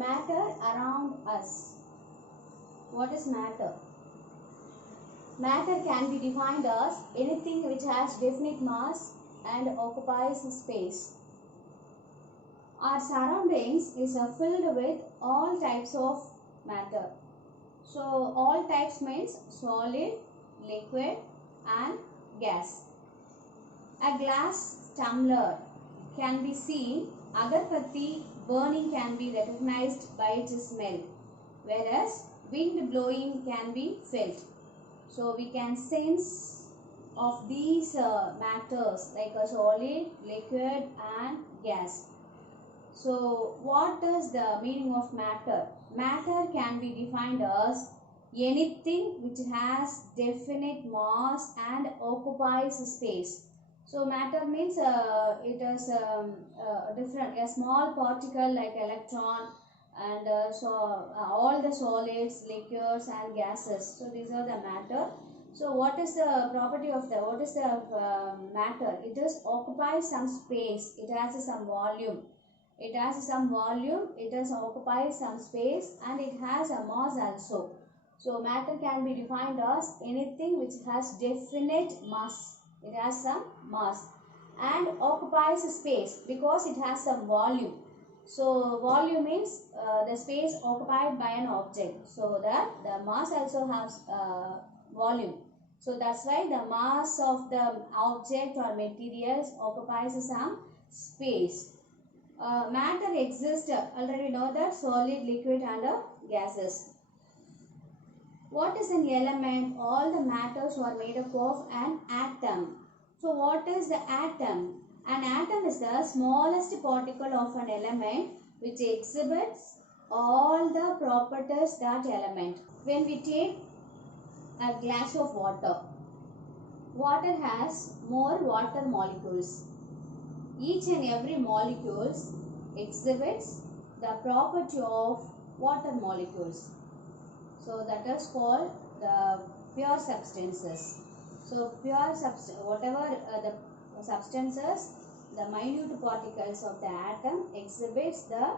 Matter around us. What is matter? Matter can be defined as anything which has definite mass and occupies space. Our surroundings is filled with all types of matter. So all types means solid, liquid and gas. A glass tumbler can be seen. Agarbatti burning can be recognized by its smell, whereas wind blowing can be felt. So we can sense of these matters like a solid, liquid and gas. So what is the meaning of matter? Matter can be defined as anything which has definite mass and occupies space. So matter means it is different, a small particle like electron and all the solids, liquids and gases. So these are the matter. So what is the property of matter? It is occupies some space. It has some volume. It has some volume. It has occupies some space and it has a mass also. So matter can be defined as anything which has definite mass. It has some mass and occupies space because it has some volume. So volume means the space occupied by an object. So that the mass also has volume. So that's why the mass of the object or materials occupies some space. Matter exists, already know that, solid, liquid and gases. What is an element? All the matters are made up of an atom. So what is the atom? An atom is the smallest particle of an element which exhibits all the properties that element. When we take a glass of water, water has more water molecules. Each and every molecule exhibits the property of water molecules. So that is called the pure substances. So pure whatever the substances, the minute particles of the atom exhibits the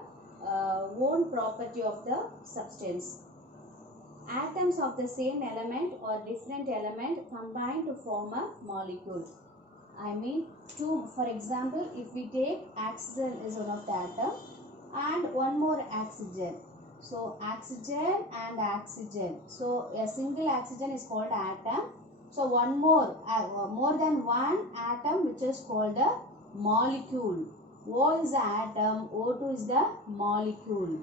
own property of the substance. Atoms of the same element or different element combine to form a molecule. I mean, for example, if we take oxygen is one of the atom and one more oxygen. So oxygen and oxygen. So a single oxygen is called atom. So one more than one atom which is called a molecule. O is the atom, O2 is the molecule.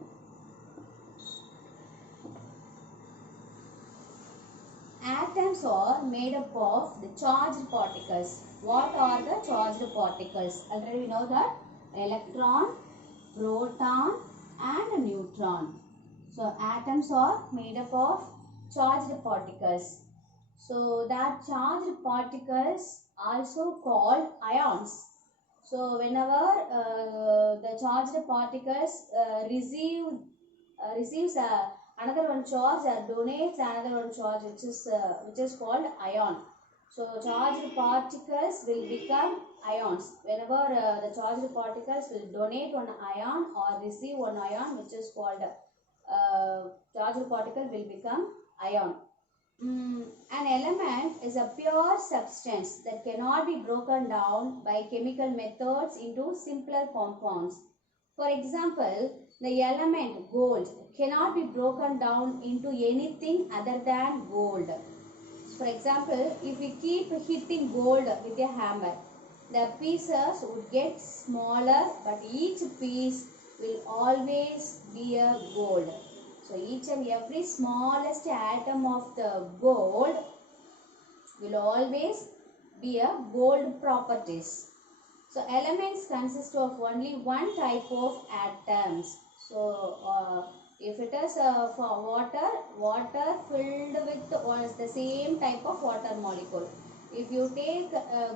Atoms are made up of the charged particles. What are the charged particles? Already we know that electron, proton and neutron. So atoms are made up of charged particles. So that charged particles also called ions. So whenever the charged particles receives another one charge or donates another one charge which is called ion. So charged particles will become ions whenever the charged particles will donate one ion or receive one ion which is called charged particle will become ion. An element is a pure substance that cannot be broken down by chemical methods into simpler compounds. For example, the element gold cannot be broken down into anything other than gold. For example, if we keep hitting gold with a hammer, the pieces would get smaller, but each piece will always be a gold. So each and every smallest atom of the gold will always be a gold properties. So elements consist of only one type of atoms. So if it is for water filled with the same type of water molecule. If you take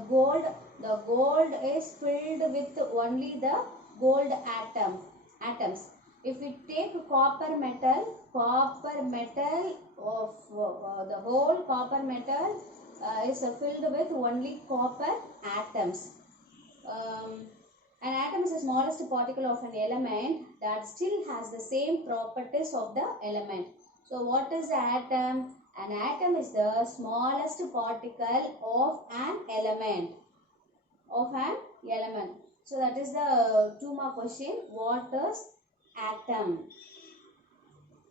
gold, the gold is filled with only the gold atoms. If we take copper metal of the whole copper metal is filled with only copper atoms. An atom is a smallest particle of an element that still has the same properties of the element. So what is the atom? An atom is the smallest particle of an element. So that is the 2-mark question. What is atom?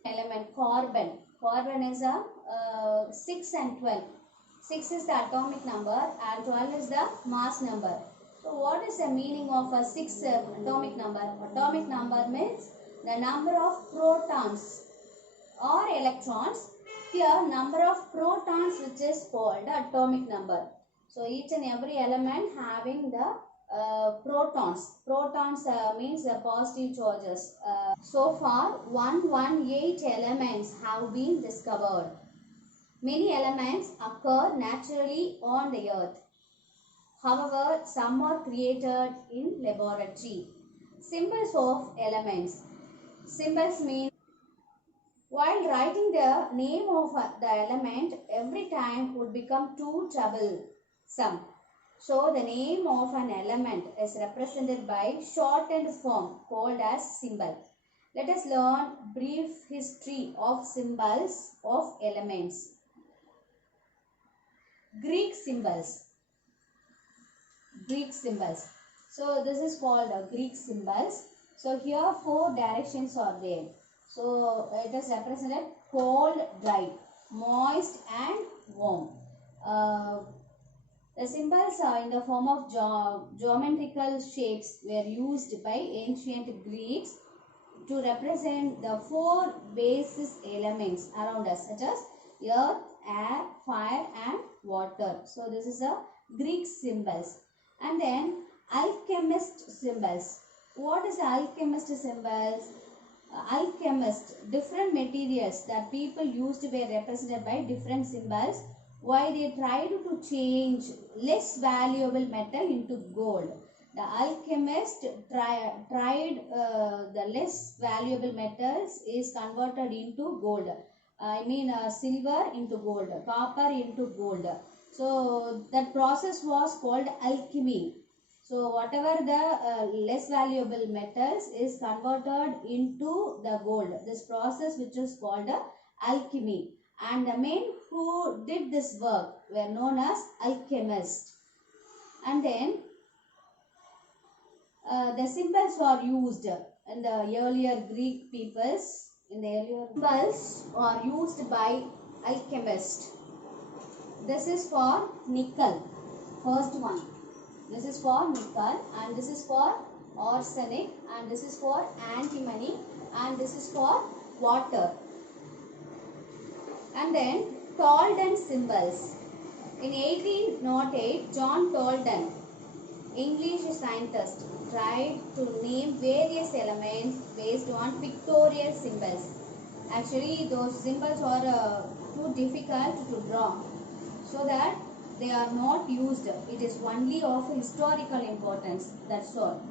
Element carbon. Carbon is a 6 and 12. 6 is the atomic number and 12 is the mass number. So what is the meaning of a 6 atomic number? Atomic number means the number of protons or electrons. Here number of protons, which is called the atomic number. So each and every element having the protons. Protons means the positive charges. So far 118 elements have been discovered. Many elements occur naturally on the earth. However, some are created in laboratory. Symbols of elements. Symbols mean while writing the name of the element, every time would become too troublesome. So the name of an element is represented by shortened form called as symbol. Let us learn brief history of symbols of elements. Greek symbols. Greek symbols. So this is called Greek symbols. So here 4 directions are there. So it is represented cold, dry, moist and warm. The symbols are in the form of geometrical shapes were used by ancient Greeks to represent the 4 basis elements around us, such as earth, air, fire and water. So this is a Greek symbols. And then alchemist symbols. What is alchemist symbols? Alchemist, different materials that people used were represented by different symbols. Why they tried to change less valuable metal into gold. The alchemist tried the less valuable metals is converted into gold. Silver into gold, copper into gold. So that process was called alchemy. So whatever the less valuable metals is converted into the gold. This process which is called alchemy. And the men who did this work were known as alchemists. And then the symbols were used in the earlier Greek peoples. Symbols are used by alchemists. This is for nickel. First one. This is for nickel and this is for arsenic and this is for antimony and this is for water. And then Toldon symbols. In 1808, John Toldon, English scientist, tried to name various elements based on pictorial symbols. Actually, those symbols are too difficult to draw, so that they are not used. It is only of historical importance. That's all.